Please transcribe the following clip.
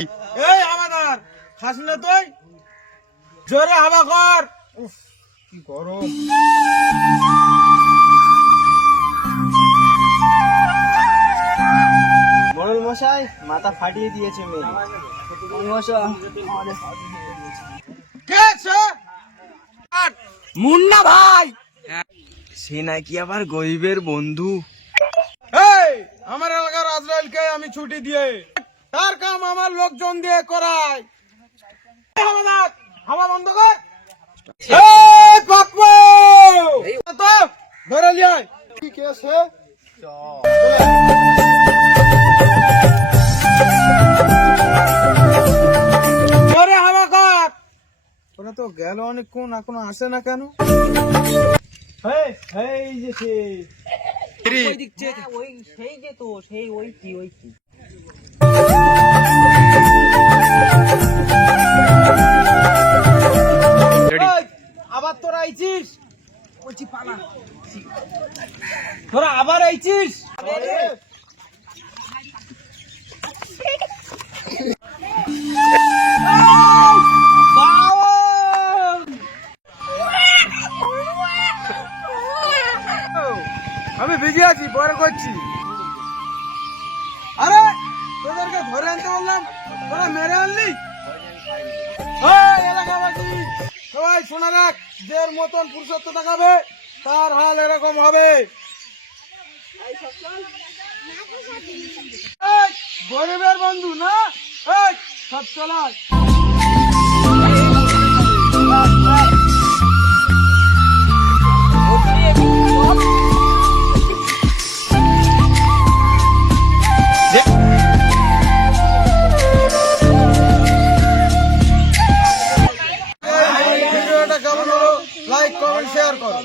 এই আমাদের খাস না তুই জোরে হাওয়া কর। উফ কি গরম। মোড়ল মশাই মাথা ফাটিয়ে দিয়েছে মেয়ে। কে সে? মুন্না ভাই। সে নাকি আবার গরিবের বন্ধু। এই আমার এলাকার আজরাইলকে আমি ছুটি দিয়ে তার কাম আমার লোকজন দিয়ে করাই। হাওয়াদার হাওয়া বন্ধ কর। এই বাপু তো ধরে লিয়াই। কি কেছে? জোরে হাওয়া কর। ওরা তো গেল অনেকক্ষণ এখনো আসে না কেন? এই যে সে ওই সেই যে তো সেই ওই কি আবার তোরা আইছিস? বলছি পালা। তোরা আবার আইছিস? আমি বিজি আছি, পরে করছি। আরে তোদেরকে ধরে আনতে বললাম, তোরা মেরে আনলি। এলাকাবাসী সবাই শোনা রাখ, যে মতন পুরুষত্ব দেখাবে তার হাল এরকম হবে। গরিবের বন্ধু না, সব চলায়। ভিডিওটা কেমন হলো লাইক কমেন্ট শেয়ার করো।